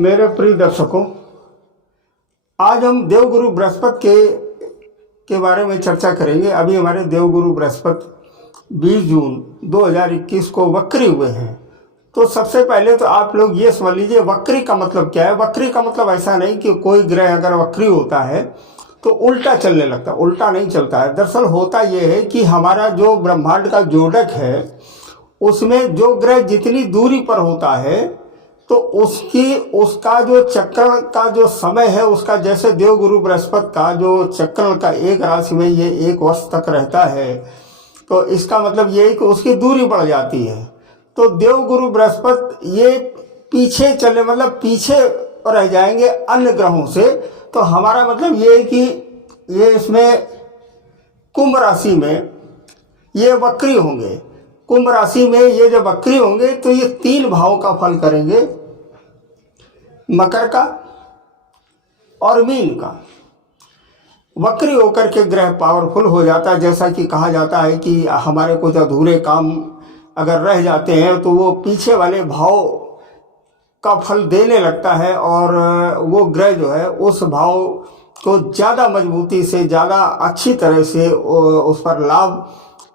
मेरे प्रिय दर्शकों, आज हम देवगुरु बृहस्पति के बारे में चर्चा करेंगे। अभी हमारे देवगुरु बृहस्पति 20 जून 2021 को वक्री हुए हैं। तो सबसे पहले तो आप लोग ये समझ लीजिए वक्री का मतलब क्या है। वक्री का मतलब ऐसा नहीं कि कोई ग्रह अगर वक्री होता है तो उल्टा चलने लगता, उल्टा नहीं चलता है। दरअसल होता ये है कि हमारा जो ब्रह्मांड का जोड़क है उसमें जो ग्रह जितनी दूरी पर होता है तो उसका जो चक्रण का जो समय है उसका, जैसे देवगुरु बृहस्पति का जो चक्रण का एक राशि में ये 1 वर्ष तक रहता है, तो इसका मतलब ये है कि उसकी दूरी बढ़ जाती है। तो देवगुरु बृहस्पति ये पीछे चले, मतलब पीछे रह जाएंगे अन्य ग्रहों से। तो हमारा मतलब ये है कि ये इसमें कुंभ राशि में ये वक्री होंगे। कुंभ राशि में ये जब वक्री होंगे तो ये 3 भावों का फल करेंगे, मकर का और मीन का। वक्री होकर के ग्रह पावरफुल हो जाता है। जैसा कि कहा जाता है कि हमारे कुछ अधूरे काम अगर रह जाते हैं तो वो पीछे वाले भाव का फल देने लगता है और वो ग्रह जो है उस भाव को ज़्यादा मजबूती से, ज़्यादा अच्छी तरह से उस पर लाभ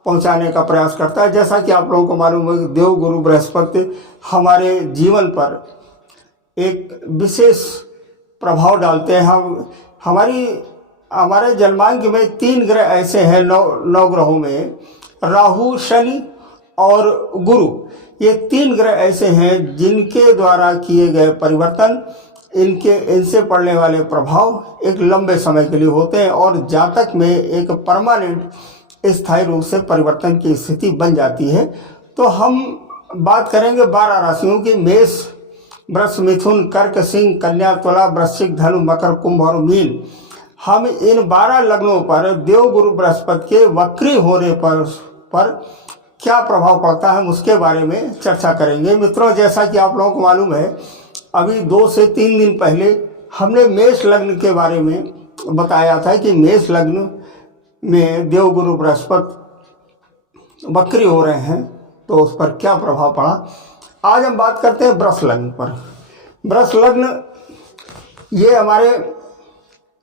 पहुंचाने का प्रयास करता है। जैसा कि आप लोगों को मालूम है कि देवगुरु बृहस्पति हमारे जीवन पर एक विशेष प्रभाव डालते हैं। हमारे जन्मांक में 3 ग्रह ऐसे हैं, 9 ग्रहों में, राहु, शनि और गुरु। ये 3 ग्रह ऐसे हैं जिनके द्वारा किए गए परिवर्तन, इनसे पड़ने वाले प्रभाव एक लंबे समय के लिए होते हैं और जातक में एक परमानेंट स्थायी रूप से परिवर्तन की स्थिति बन जाती है। तो हम बात करेंगे 12 राशियों की, मेष, वृष, मिथुन, कर्क, सिंह, कन्या, तुला, वृश्चिक, धनु, मकर, कुंभ और मीन। हम इन 12 लग्नों पर देवगुरु बृहस्पति के वक्री होने पर क्या प्रभाव पड़ता है, हम उसके बारे में चर्चा करेंगे। मित्रों, जैसा कि आप लोगों को मालूम है, अभी 2 से 3 दिन पहले हमने मेष लग्न के बारे में बताया था कि मेष लग्न में देवगुरु बृहस्पति वक्री हो रहे हैं तो उस पर क्या प्रभाव पड़ा। आज हम बात करते हैं वृष लग्न पर। वृष लग्न ये हमारे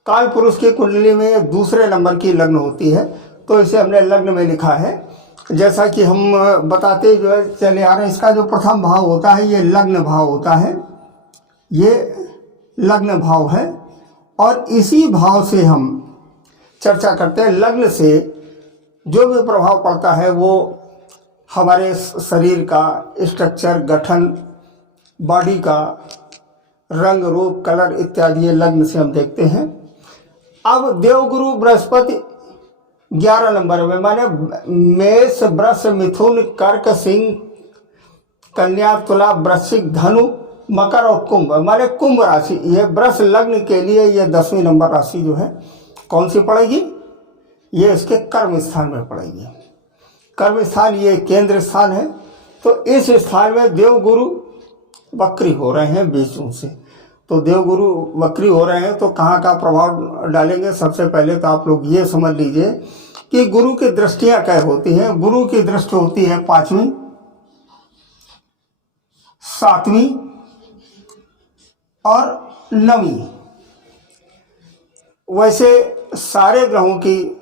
काल पुरुष की कुंडली में दूसरे नंबर की लग्न होती है, तो इसे हमने लग्न में लिखा है। जैसा कि हम बताते जो है चले आ रहे हैं, इसका जो प्रथम भाव होता है ये लग्न भाव होता है, ये लग्न भाव है। और इसी भाव से हम चर्चा करते हैं। लग्न से जो भी प्रभाव पड़ता है वो हमारे शरीर का स्ट्रक्चर, गठन, बॉडी का रंग, रूप, कलर इत्यादि ये लग्न से हम देखते हैं। अब देवगुरु बृहस्पति 11 नंबर में, माने मेष, वृष, मिथुन, कर्क, सिंह, कन्या, तुला, वृश्चिक, धनु, मकर और कुंभ, माने कुंभ राशि। ये वृष लग्न के लिए ये 10वीं नंबर राशि जो है कौन सी पड़ेगी, ये इसके कर्म स्थान में पड़ेगी। कर्म स्थान ये केंद्र स्थान है। तो इस स्थान में देवगुरु वक्री हो रहे हैं 20 जून से। तो देवगुरु वक्री हो रहे हैं तो कहाँ का प्रभाव डालेंगे। सबसे पहले तो आप लोग ये समझ लीजिए कि गुरु की दृष्टियां क्या होती हैं। गुरु की दृष्टि होती है 5वीं, 7वीं और 9वीं। वैसे सारे ग्रहों की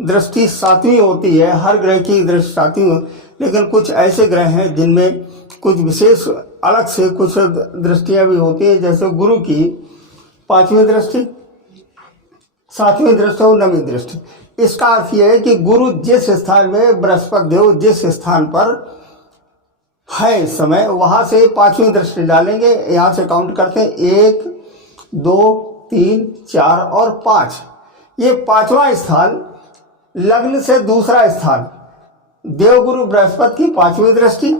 दृष्टि 7वीं होती है, हर ग्रह की दृष्टि 7वीं, लेकिन कुछ ऐसे ग्रह हैं जिनमें कुछ विशेष अलग से कुछ दृष्टियां भी होती है। जैसे गुरु की 5वीं दृष्टि, 7वीं दृष्टि और 9वीं दृष्टि। इसका अर्थ यह है कि गुरु जिस स्थान में, बृहस्पति देव जिस स्थान पर है इस समय, वहां से 5वीं दृष्टि डालेंगे। यहाँ से काउंट करते हैं 1, 2, 3, 4 और 5। ये 5वां स्थान लग्न से दूसरा स्थान, देवगुरु बृहस्पति की 5वीं दृष्टि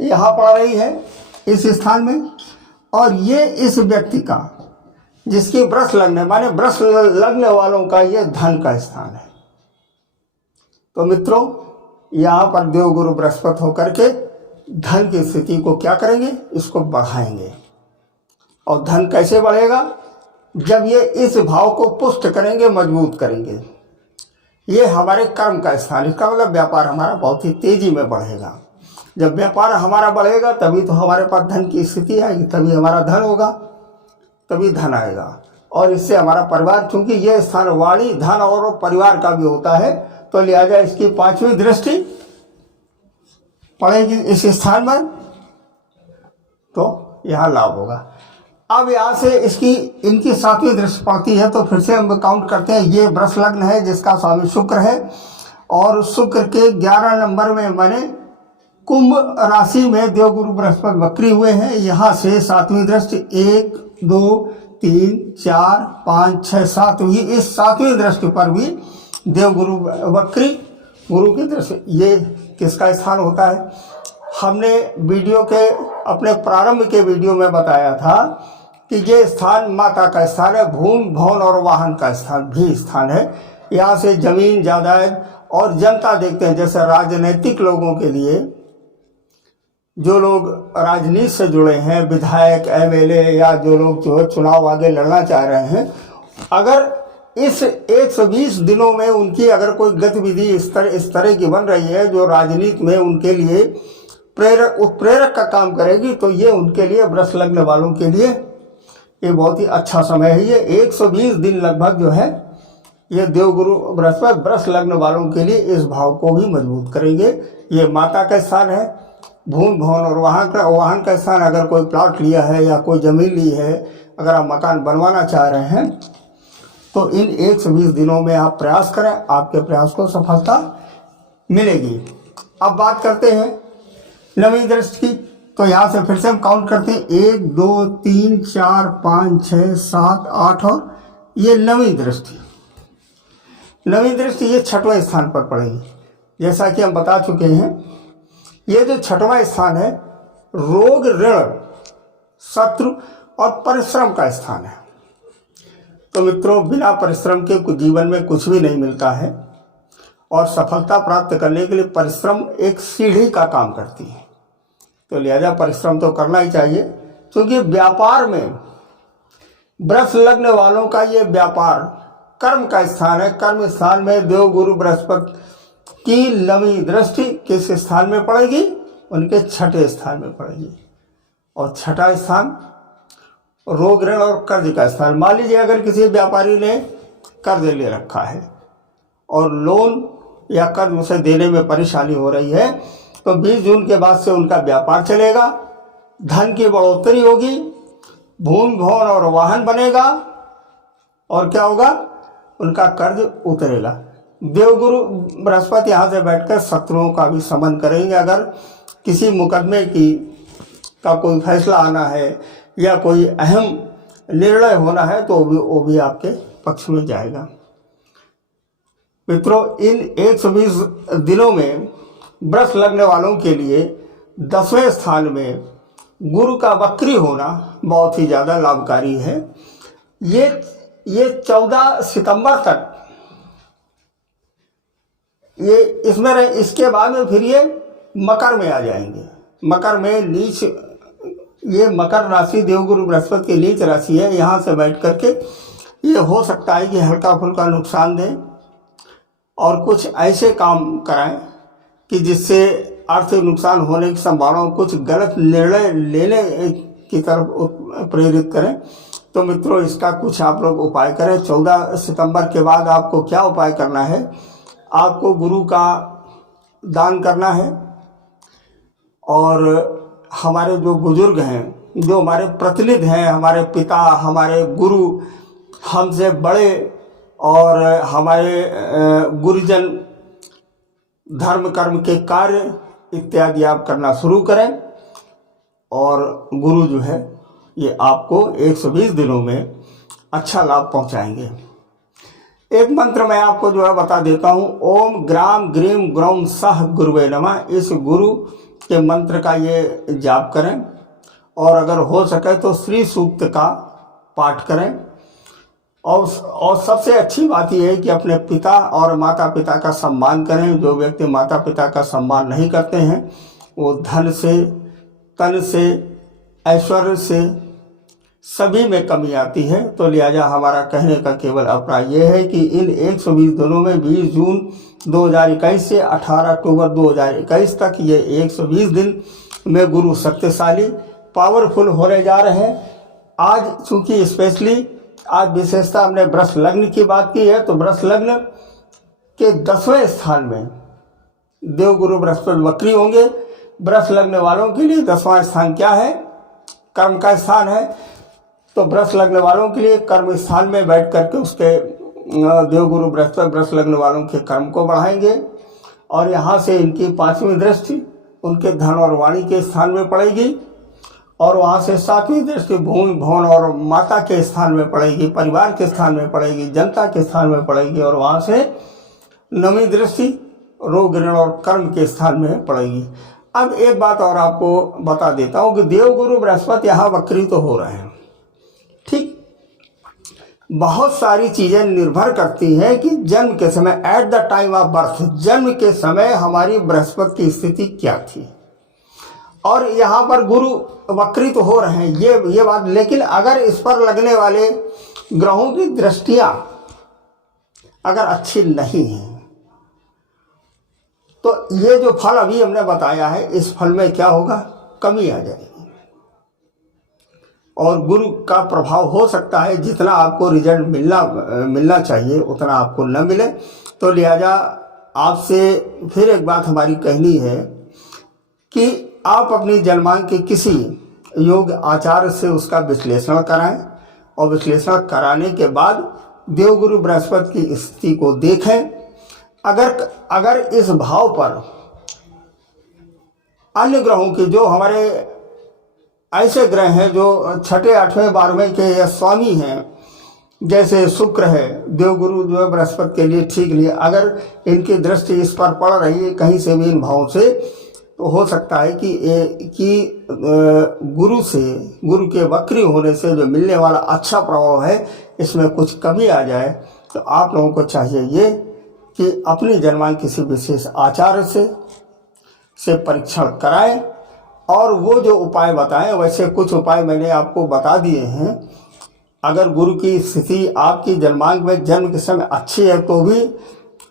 यहाँ पड़ रही है इस स्थान में। और ये इस व्यक्ति का जिसकी वृष लग्न है, माने वृष लग्न वालों का ये धन का स्थान है। तो मित्रों, यहाँ पर देवगुरु बृहस्पति होकर के धन की स्थिति को क्या करेंगे, इसको बढ़ाएंगे। और धन कैसे बढ़ेगा, जब ये इस भाव को पुष्ट करेंगे, मजबूत करेंगे। ये हमारे कर्म का स्थान, इसका मतलब व्यापार हमारा बहुत ही तेजी में बढ़ेगा। जब व्यापार हमारा बढ़ेगा तभी तो हमारे पास धन की स्थिति आएगी, तभी हमारा धन होगा। तभी धन आएगा। और इससे हमारा परिवार, चूंकि ये स्थान वाणी, धन और परिवार का भी होता है, तो लिहाजा इसकी 5वीं दृष्टि पड़ेगी इस स्थान पर, तो यहाँ लाभ होगा। अब यहाँ से इनकी 7वीं दृष्टि पड़ती है, तो फिर से हम काउंट करते हैं। ये वृष लग्न है जिसका स्वामी शुक्र है, और शुक्र के 11 नंबर में माने कुंभ राशि में देवगुरु बृहस्पति वक्री हुए हैं। यहाँ से 7वीं दृष्टि 1 2 3 4 5 6 7, इस 7वीं दृष्टि पर भी देवगुरु वक्री गुरु की दृष्टि। ये किसका स्थान होता है? हमने वीडियो के अपने प्रारंभ के वीडियो में बताया था कि ये स्थान माता का स्थान है, भूमि भवन और वाहन का स्थान भी स्थान है। यहाँ से जमीन जायदाद और जनता देखते हैं। जैसे राजनीतिक लोगों के लिए, जो लोग राजनीति से जुड़े हैं, विधायक, एमएलए, या जो लोग जो चुनाव आगे लड़ना चाह रहे हैं, अगर इस 120 दिनों में उनकी अगर कोई गतिविधि इस तरह की बन रही है जो राजनीति में उनके लिए उत्प्रेरक का काम करेगी, तो ये उनके लिए, वृष लग्न वालों के लिए ये बहुत ही अच्छा समय है। ये 120 दिन लगभग जो है ये देवगुरु बृहस्पति वृष लग्न वालों के लिए इस भाव को भी मजबूत करेंगे। ये माता का स्थान है, भूमि भवन और वाहन का स्थान। अगर कोई प्लॉट लिया है या कोई जमीन ली है, अगर आप मकान बनवाना चाह रहे हैं, तो इन 120 दिनों में आप प्रयास करें, आपके प्रयास को सफलता मिलेगी। अब बात करते हैं 9वीं दृष्टि की। तो यहाँ से फिर से हम काउंट करते हैं 1 2 3 4 5 6 7 8, और ये 9वीं दृष्टि। 9वीं दृष्टि ये 6वें स्थान पर पड़ेगी। जैसा कि हम बता चुके हैं, ये जो 6वां स्थान है रोग, ऋण, शत्रु और परिश्रम का स्थान है। तो मित्रों, बिना परिश्रम के कुछ जीवन में कुछ भी नहीं मिलता है, और सफलता प्राप्त करने के लिए परिश्रम एक सीढ़ी का काम करती है। तो लिहाजा परिश्रम तो करना ही चाहिए, क्योंकि व्यापार में वृष लग्न वालों का ये व्यापार कर्म का स्थान है। कर्म स्थान में देवगुरु बृहस्पति की 9वीं दृष्टि किस स्थान में पड़ेगी? उनके 6ठे स्थान में पड़ेगी। और 6ठा स्थान रोग, ऋण और कर्ज का स्थान। मान लीजिए अगर किसी व्यापारी ने कर्ज ले रखा है और लोन या कर्ज उसे देने में परेशानी हो रही है, तो 20 जून के बाद से उनका व्यापार चलेगा, धन की बढ़ोतरी होगी, भूमि भवन और वाहन बनेगा, और क्या होगा? उनका कर्ज उतरेगा। देवगुरु बृहस्पति यहाँ से बैठकर शत्रुओं का भी शमन करेंगे। अगर किसी मुकदमे का कोई फैसला आना है या कोई अहम निर्णय होना है, तो वो भी आपके पक्ष में जाएगा। मित्रों, इन 120 दिनों में वृष लग्न वालों के लिए 10वें स्थान में गुरु का वक्री होना बहुत ही ज़्यादा लाभकारी है। ये 14 सितंबर तक ये इसमें रहे। इसके बाद में फिर ये मकर में आ जाएंगे। मकर में नीच, ये मकर राशि देवगुरु बृहस्पति की नीच राशि है। यहाँ से बैठ करके ये हो सकता है कि हल्का फुल्का नुकसान दें और कुछ ऐसे काम कराएं कि जिससे आर्थिक नुकसान होने की संभावना, कुछ गलत निर्णय लेने की तरफ प्रेरित करें। तो मित्रों, इसका कुछ आप लोग उपाय करें। 14 सितंबर के बाद आपको क्या उपाय करना है? आपको गुरु का दान करना है, और हमारे जो बुजुर्ग हैं, जो हमारे प्रतिनिधि हैं, हमारे पिता, हमारे गुरु, हमसे बड़े और हमारे गुरुजन, धर्म कर्म के कार्य इत्यादि आप करना शुरू करें, और गुरु जो है ये आपको 120 दिनों में अच्छा लाभ पहुंचाएंगे। एक मंत्र मैं आपको जो है बता देता हूँ। ओम ग्राम ग्रीम ग्रौम सह गुरुवे नमः। इस गुरु के मंत्र का ये जाप करें, और अगर हो सके तो श्री सूक्त का पाठ करें। और सबसे अच्छी बात यह है कि अपने पिता और माता पिता का सम्मान करें। जो व्यक्ति माता पिता का सम्मान नहीं करते हैं, वो धन से, तन से, ऐश्वर्य से सभी में कमी आती है। तो लिहाजा हमारा कहने का केवल अभिप्राय यह है कि इन 120 दिनों में 20 जून 2021 से 18 अक्टूबर 2021 तक ये 120 दिन में गुरु शक्तिशाली, पावरफुल होने जा रहे हैं। आज चूंकि स्पेशली आज विशेषता हमने वृष लग्न की बात की है, तो वृष लग्न के 10वें स्थान में देवगुरु बृहस्पति वक्री होंगे। वृष लग्न वालों के लिए 10वां स्थान क्या है? कर्म का स्थान है। तो वृष लग्न वालों के लिए कर्म स्थान में बैठ करके उसके देवगुरु बृहस्पति वृष लग्न वालों के कर्म को बढ़ाएंगे, और यहाँ से इनकी 5वीं दृष्टि उनके धन और वाणी के स्थान में पड़ेगी, और वहाँ से 7वीं दृष्टि भूमि भवन और माता के स्थान में पड़ेगी, परिवार के स्थान में पड़ेगी, जनता के स्थान में पड़ेगी, और वहाँ से 9वीं दृष्टि रोग ऋण और कर्म के स्थान में पड़ेगी। अब एक बात और आपको बता देता हूँ कि देवगुरु बृहस्पति यहाँ वक्री तो हो रहे हैं, ठीक। बहुत सारी चीज़ें निर्भर करती हैं कि जन्म के समय, at the time of birth, जन्म के समय हमारी बृहस्पति की स्थिति क्या थी, और यहाँ पर गुरु वक्री तो हो रहे हैं, ये बात। लेकिन अगर इस पर लगने वाले ग्रहों की दृष्टियाँ अगर अच्छी नहीं हैं, तो ये जो फल अभी हमने बताया है, इस फल में क्या होगा? कमी आ जाएगी, और गुरु का प्रभाव हो सकता है जितना आपको रिजल्ट मिलना चाहिए उतना आपको न मिले। तो लिहाजा आपसे फिर एक बात हमारी कहनी है कि आप अपनी जन्मांक के किसी योग आचार्य से उसका विश्लेषण कराएं, और विश्लेषण कराने के बाद देवगुरु बृहस्पति की स्थिति को देखें। अगर इस भाव पर अन्य ग्रहों की, जो हमारे ऐसे ग्रह हैं जो 6, 8वें 12वें के या स्वामी हैं, जैसे शुक्र है, देवगुरु जो है बृहस्पति के लिए ठीक नहीं, अगर इनकी दृष्टि इस पर पड़ रही है कहीं से भी इन भावों से, तो हो सकता है कि गुरु के वक्री होने से जो मिलने वाला अच्छा प्रभाव है, इसमें कुछ कमी आ जाए। तो आप लोगों को चाहिए ये कि अपनी जन्मांक किसी विशेष आचार्य से परीक्षण कराएं, और वो जो उपाय बताएं, वैसे कुछ उपाय मैंने आपको बता दिए हैं। अगर गुरु की स्थिति आपकी जन्मांक में जन्म के समय अच्छी है तो भी,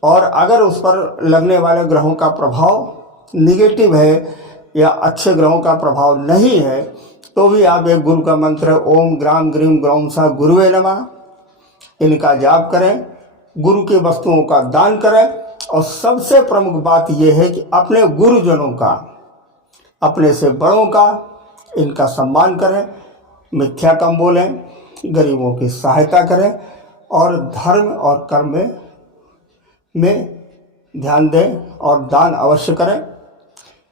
और अगर उस पर लगने वाले ग्रहों का प्रभाव निगेटिव है या अच्छे ग्रहों का प्रभाव नहीं है, तो भी आप एक गुरु का मंत्र ओम ग्राम ग्रीम ग्रौम सा गुरुवे नमः, इनका जाप करें, गुरु की वस्तुओं का दान करें, और सबसे प्रमुख बात यह है कि अपने गुरुजनों का, अपने से बड़ों का, इनका सम्मान करें, मिथ्या कम बोलें, गरीबों की सहायता करें, और धर्म और कर्म में ध्यान दें, और दान अवश्य करें।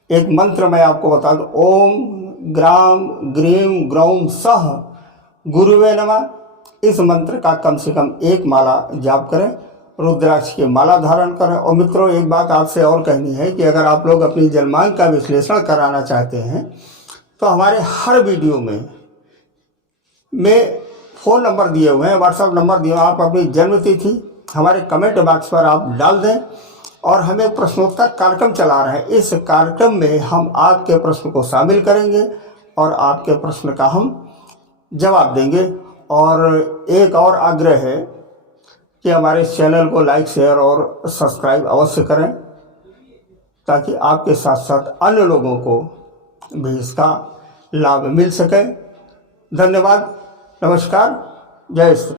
एक मंत्र मैं आपको बता दूं, ओम ग्राम ग्रीम ग्रौम सह गुरुवे नमः। इस मंत्र का कम से कम 1 माला जाप करें, रुद्राक्ष की माला धारण करें। और मित्रों, एक बात आपसे और कहनी है कि अगर आप लोग अपनी जन्मांक का विश्लेषण कराना चाहते हैं, तो हमारे हर वीडियो में फ़ोन नंबर दिए हुए हैं, व्हाट्सएप नंबर दिए हुए हैं। आप अपनी जन्म तिथि हमारे कमेंट बॉक्स पर आप डाल दें, और हम एक प्रश्नोत्तर कार्यक्रम चला रहे हैं। इस कार्यक्रम में हम आपके प्रश्न को शामिल करेंगे, और आपके प्रश्न का हम जवाब देंगे। और एक और आग्रह है कि हमारे चैनल को लाइक, शेयर और सब्सक्राइब अवश्य करें, ताकि आपके साथ साथ अन्य लोगों को भी इसका लाभ मिल सके। धन्यवाद, नमस्कार, जय श्री।